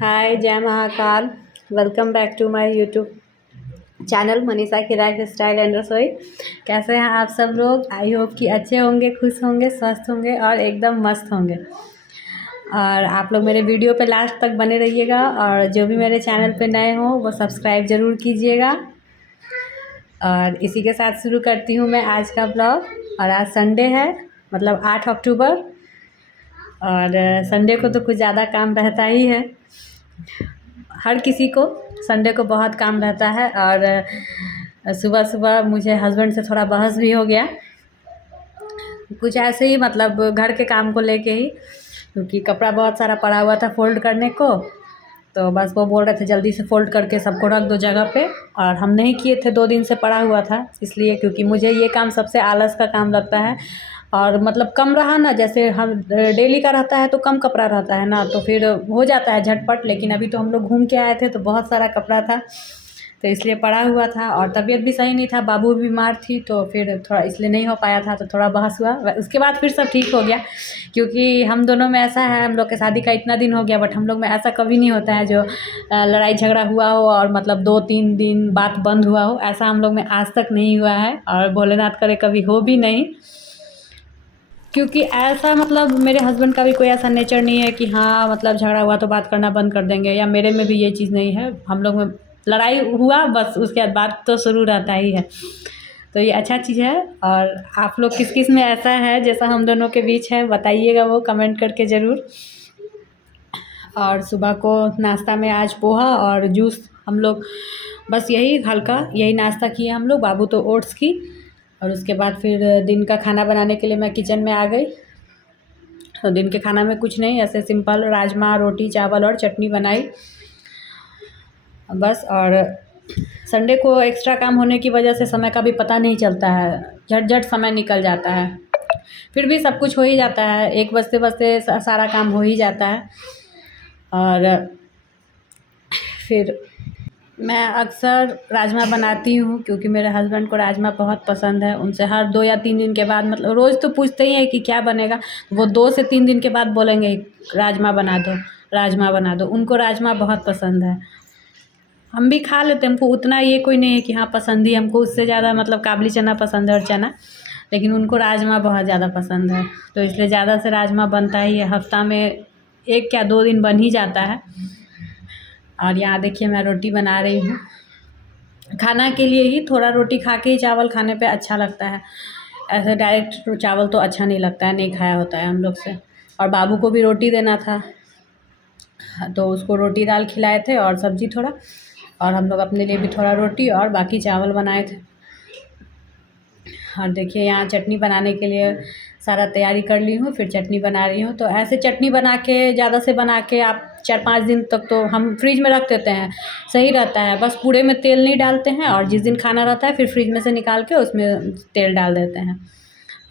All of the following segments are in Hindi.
Hi, Jai Mahakal. Welcome back to my YouTube channel Manisha की लाइफ स्टाइल एंड रसोई। कैसे हैं आप सब लोग? आई होप कि अच्छे होंगे, खुश होंगे, स्वस्थ होंगे और एकदम मस्त होंगे। और आप लोग मेरे वीडियो पे लास्ट तक बने रहिएगा और जो भी मेरे चैनल पे नए हों वो सब्सक्राइब ज़रूर कीजिएगा। और इसी के साथ शुरू करती हूँ मैं आज का ब्लॉग। और आज संडे है, मतलब 8 अक्टूबर। और संडे को तो कुछ ज़्यादा काम रहता ही है, हर किसी को संडे को बहुत काम रहता है। और सुबह सुबह मुझे हस्बैंड से थोड़ा बहस भी हो गया, कुछ ऐसे ही, मतलब घर के काम को लेके ही, क्योंकि कपड़ा बहुत सारा पड़ा हुआ था फोल्ड करने को। तो बस वो बोल रहे थे जल्दी से फोल्ड करके सबको रख दो जगह पे। और हम नहीं किए थे, 2 दिन से पड़ा हुआ था, इसलिए क्योंकि मुझे ये काम सबसे आलस का काम लगता है। और मतलब कम रहा ना, जैसे हम डेली का रहता है तो कम कपड़ा रहता है ना, तो फिर हो जाता है झटपट। लेकिन अभी तो हम लोग घूम के आए थे तो बहुत सारा कपड़ा था, तो इसलिए पड़ा हुआ था। और तबीयत भी सही नहीं था, बाबू भी बीमार थी, तो फिर थोड़ा इसलिए नहीं हो पाया था, तो थोड़ा बहस हुआ। उसके बाद फिर सब ठीक हो गया, क्योंकि हम दोनों में ऐसा है, हम लोग के शादी का इतना दिन हो गया, बट हम लोग में ऐसा कभी नहीं होता है जो लड़ाई झगड़ा हुआ हो और मतलब 2-3 दिन बात बंद हुआ हो। ऐसा हम लोग में आज तक नहीं हुआ है और भोलेनाथ करे कभी हो भी नहीं। क्योंकि ऐसा, मतलब मेरे हस्बैंड का भी कोई ऐसा नेचर नहीं है कि हाँ मतलब झगड़ा हुआ तो बात करना बंद कर देंगे, या मेरे में भी ये चीज़ नहीं है। हम लोग में लड़ाई हुआ बस, उसके बाद बात तो शुरू रहता ही है, तो ये अच्छा चीज़ है। और आप लोग किस किस में ऐसा है जैसा हम दोनों के बीच है, बताइएगा वो कमेंट करके ज़रूर। और सुबह को नाश्ता में आज पोहा और जूस, हम लोग बस यही हल्का यही नाश्ता किए हम लोग, बाबू तो ओट्स की। और उसके बाद फिर दिन का खाना बनाने के लिए मैं किचन में आ गई। तो दिन के खाना में कुछ नहीं, ऐसे सिंपल राजमा, रोटी, चावल और चटनी बनाई बस। और संडे को एक्स्ट्रा काम होने की वजह से समय का भी पता नहीं चलता है, झट झट समय निकल जाता है। फिर भी सब कुछ हो ही जाता है, 1 बजते बजते सारा काम हो ही जाता है। और फिर मैं अक्सर राजमा बनाती हूँ, क्योंकि मेरे हस्बैंड को राजमा बहुत पसंद है। उनसे हर 2 या 3 दिन के बाद, मतलब रोज़ तो पूछते ही हैं कि क्या बनेगा, वो 2 से 3 दिन के बाद बोलेंगे राजमा बना दो, राजमा बना दो। उनको राजमा बहुत पसंद है। हम भी खा लेते हैं, हमको उतना ये कोई नहीं है कि हाँ पसंद ही, हमको उससे ज़्यादा मतलब काबली चना पसंद है और चना, लेकिन उनको राजमा बहुत ज़्यादा पसंद है, तो इसलिए ज़्यादा से राजमा बनता ही है। हफ्ता में 1 या 2 दिन बन ही जाता है। और यहाँ देखिए मैं रोटी बना रही हूँ, खाना के लिए ही। थोड़ा रोटी खा के ही चावल खाने पे अच्छा लगता है, ऐसे डायरेक्ट चावल तो अच्छा नहीं लगता है, नहीं खाया होता है हम लोग से। और बाबू को भी रोटी देना था, तो उसको रोटी दाल खिलाए थे और सब्जी थोड़ा, और हम लोग अपने लिए भी थोड़ा रोटी और बाकी चावल बनाए थे। और देखिए यहाँ चटनी बनाने के लिए सारा तैयारी कर ली हूँ, फिर चटनी बना रही हूँ। तो ऐसे चटनी बना के, ज़्यादा से बना के आप 4-5 दिन तक तो हम फ्रिज में रख देते हैं, सही रहता है। बस पूरे में तेल नहीं डालते हैं, और जिस दिन खाना रहता है फिर फ्रिज में से निकाल के उसमें तेल डाल देते हैं।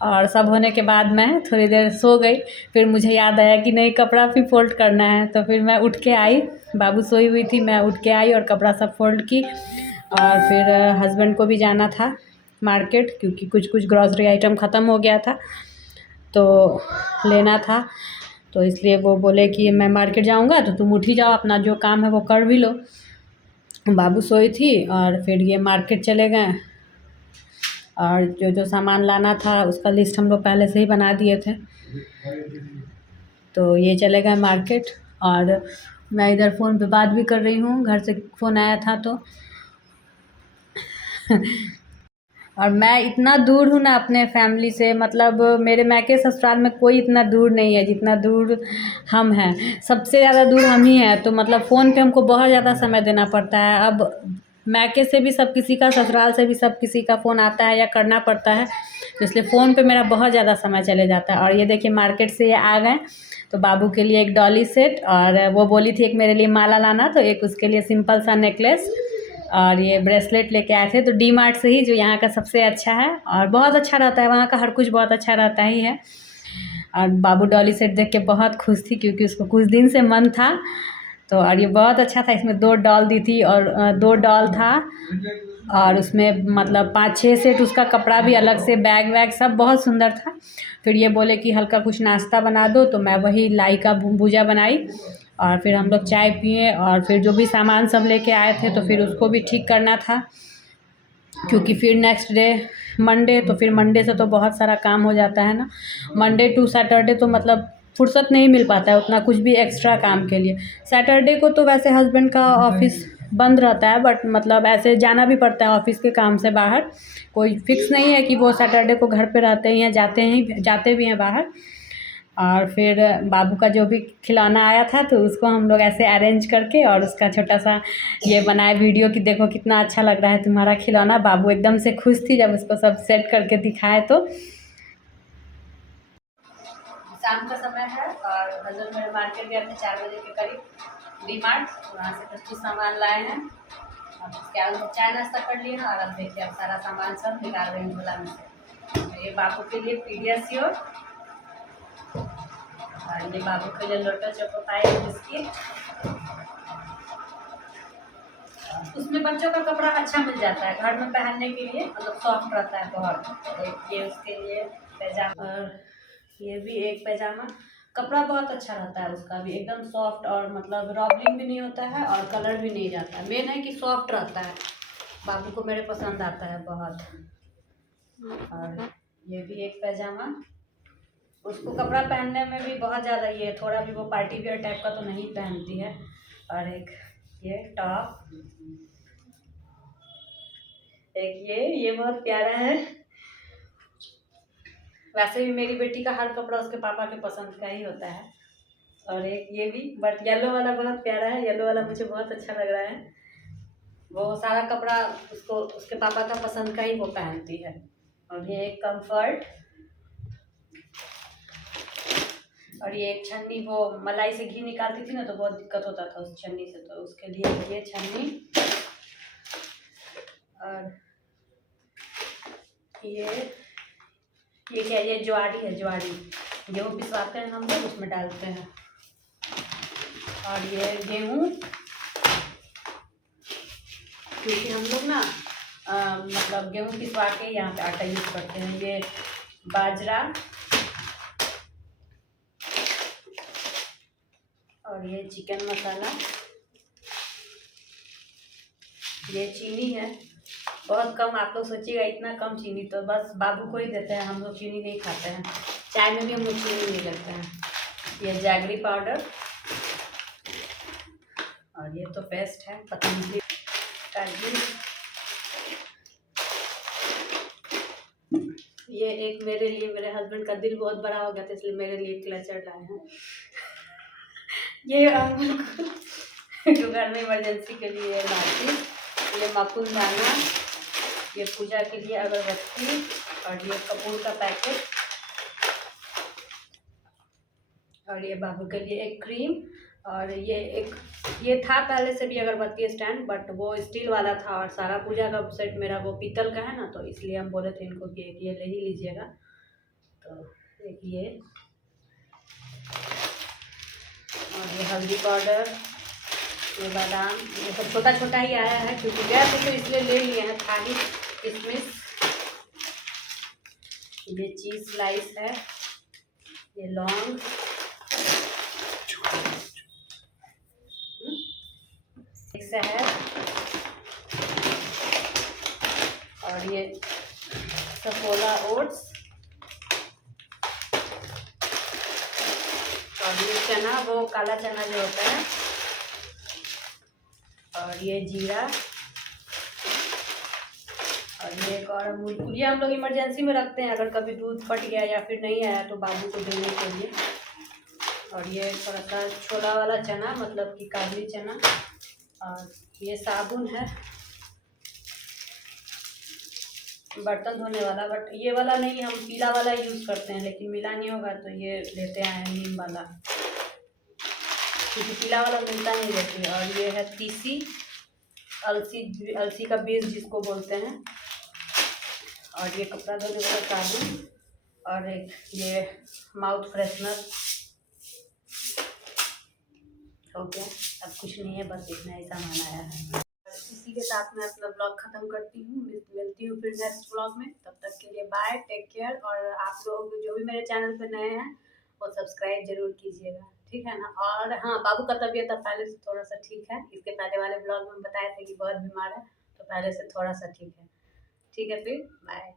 और सब होने के बाद मैं थोड़ी देर सो गई, फिर मुझे याद आया कि नहीं कपड़ा भी फोल्ड करना है, तो फिर मैं उठ के आई। बाबू सोई हुई थी, मैं उठ के आई और कपड़ा सब फोल्ड की। और फिर हस्बैंड को भी जाना था मार्केट, क्योंकि कुछ कुछ ग्रॉसरी आइटम ख़त्म हो गया था तो लेना था। तो इसलिए वो बोले कि मैं मार्केट जाऊंगा, तो तुम उठ ही जाओ, अपना जो काम है वो कर भी लो। बाबू सोई थी और फिर ये मार्केट चले गए। और जो जो सामान लाना था उसका लिस्ट हम लोग पहले से ही बना दिए थे, तो ये चले गए मार्केट। और मैं इधर फ़ोन पे बात भी कर रही हूँ, घर से फ़ोन आया था तो और मैं इतना दूर हूँ ना अपने फैमिली से, मतलब मेरे मायके ससुराल में कोई इतना दूर नहीं है जितना दूर हम हैं। सबसे ज़्यादा दूर हम ही हैं, तो मतलब फ़ोन पे हमको बहुत ज़्यादा समय देना पड़ता है। अब मायके से भी सब किसी का, ससुराल से भी सब किसी का फ़ोन आता है या करना पड़ता है, तो इसलिए फ़ोन पे मेरा बहुत ज़्यादा समय चले जाता है। और ये देखिए मार्केट से ये आ गए, तो बाबू के लिए एक डॉली सेट, और वो बोली थी एक मेरे लिए माला लाना, तो एक उसके लिए सिंपल सा नेकलेस और ये ब्रेसलेट लेके आए थे। तो डी मार्ट से ही, जो यहाँ का सबसे अच्छा है और बहुत अच्छा रहता है, वहाँ का हर कुछ बहुत अच्छा रहता ही है। और बाबू डॉली सेट देख के बहुत खुश थी, क्योंकि उसको कुछ दिन से मन था। तो और ये बहुत अच्छा था, इसमें 2 डॉल दी थी और 2 डॉल था, और उसमें मतलब 5-6 सेट, उसका कपड़ा भी अलग से, बैग वैग सब बहुत सुंदर था। फिर ये बोले कि हल्का कुछ नाश्ता बना दो, तो मैं वही लाई का भुजा बनाई और फिर हम लोग चाय पिए और फिर जो भी सामान सब लेके आए थे तो फिर उसको भी ठीक करना था, क्योंकि फिर नेक्स्ट डे मंडे, तो फिर मंडे से तो बहुत सारा काम हो जाता है ना। मंडे टू सैटरडे तो मतलब फुर्सत नहीं मिल पाता है उतना कुछ भी एक्स्ट्रा काम के लिए। सैटरडे को तो वैसे हस्बैंड का ऑफिस बंद रहता है, बट मतलब ऐसे जाना भी पड़ता है ऑफिस के काम से बाहर। कोई फिक्स नहीं है कि वो सैटरडे को घर पे रहते हैं या जाते भी हैं बाहर। और फिर बाबू का जो भी खिलौना आया था तो उसको हम लोग ऐसे अरेंज करके और उसका छोटा सा ये बनाए वीडियो कि देखो कितना अच्छा लग रहा है तुम्हारा खिलौना। बाबू एकदम से खुश थी जब उसको सब सेट करके दिखाए। तो शाम का समय है और हजर मेरे मार्केट गए थे 4 बजे के करीब डी-मार्ट, वहाँ से कुछ सामान लाए हैं और उसके बाद चाय नाश्ता कर लिए और अब देखिए अब सारा सामान सब निकाल रहे हैं झोला में से। ये बाबू के लिए पीडियाश्योर और ये बाबू के लिए लोटो चोको पाई बिस्किट। उसमें बच्चों का कपड़ा अच्छा मिल जाता है घर में पहनने के लिए, मतलब सॉफ्ट रहता है बहुत। एक ये उसके लिए पैजामा और ये भी एक पैजामा, कपड़ा बहुत अच्छा रहता है उसका भी, एकदम सॉफ्ट और मतलब रॉबलिंग भी नहीं होता है और कलर भी नहीं जाता है। मेन है कि सॉफ्ट रहता है, बाबू को मेरे पसंद आता है बहुत। और ये भी एक पैजामा, उसको कपड़ा पहनने में भी बहुत ज़्यादा ये थोड़ा भी वो पार्टी वेयर टाइप का तो नहीं पहनती है। और एक ये टॉप, एक ये बहुत प्यारा है। वैसे भी मेरी बेटी का हर कपड़ा उसके पापा के पसंद का ही होता है। और एक ये भी, बट येलो वाला बहुत प्यारा है, येलो वाला मुझे बहुत अच्छा लग रहा है। वो सारा कपड़ा उसको उसके पापा का पसंद का ही वो पहनती है। और ये एक कंफर्ट और ये एक छन्नी, वो मलाई से घी निकालती थी ना तो बहुत दिक्कत होता था उस छन्नी से, तो उसके लिए ये छन्नी। और ये क्या, ये ज्वारी है, ज्वारी गेहूँ पिसवाते हैं हम लोग उसमें डालते हैं। और ये गेहूँ, क्योंकि हम लोग ना मतलब गेहूँ पिसवा के यहाँ पे आटा यूज़ करते हैं। ये बाजरा और ये चिकन मसाला, ये चीनी है बहुत कम। आप लोग सोचिएगा इतना कम चीनी, तो बस बाबू को ही देते हैं, हम लोग चीनी नहीं खाते हैं, चाय में भी हम लोग चीनी नहीं लेते हैं। ये जैगरी पाउडर और ये तो पेस्ट है पतंजलि का घी। ये एक मेरे लिए, मेरे हस्बैंड का दिल बहुत बड़ा हो गया था इसलिए मेरे लिए क्लचर लाए हैं। ये जो घर में इमरजेंसी के लिए लाती, ये मकुन दाना, ये पूजा के लिए अगरबत्ती और ये कपूर का पैकेट और ये बाबू के लिए एक क्रीम। और ये था पहले से भी अगरबत्ती स्टैंड, बट वो स्टील वाला था और सारा पूजा का सेट मेरा वो पीतल का है ना, तो इसलिए हम बोले थे इनको कि एक ये ले ही लीजिएगा। तो एक ये और ये हल्दी पाउडर, ये बादाम, ये सब छोटा छोटा ही आया है क्योंकि गए थे तो इसलिए ले लिए हैं। खाली किशमिश, ये चीज़ स्लाइस है, ये लौंग, एक शहद और ये सफोला ओट्स और ये चना, वो काला चना जो होता है, और ये जीरा और ये एक और अमूल। ये हम लोग इमरजेंसी में रखते हैं अगर कभी दूध फट गया या फिर नहीं आया तो बाबू को देने के लिए। और ये थोड़ा सा छोला वाला चना, मतलब कि काबुली चना। और ये साबुन है बर्तन धोने वाला, बट ये वाला नहीं, हम पीला वाला यूज़ करते हैं, लेकिन मिला नहीं होगा तो ये लेते हैं नीम वाला, क्योंकि पीला वाला मिलता नहीं रहती है। और ये है तीसी, अलसी का बीज जिसको बोलते हैं। और ये कपड़ा धोने वाला साबुन और एक ये माउथ फ्रेशनर। हो गया, अब कुछ नहीं है, बस इतना ही सामान आया है। इसी के साथ मैं अपना ब्लॉग ख़त्म करती हूँ, मिलती हूँ फिर नेक्स्ट ब्लॉग में। तब तक के लिए बाय, टेक केयर। और आप लोग जो भी मेरे चैनल पर नए हैं वो सब्सक्राइब जरूर कीजिएगा। ठीक है ना। और हाँ, बाबू का तबीयत अब पहले से थोड़ा सा ठीक है, इसके पहले वाले ब्लॉग में बताए थे कि बहुत बीमार है, तो पहले से थोड़ा सा ठीक है। ठीक है, फिर बाय।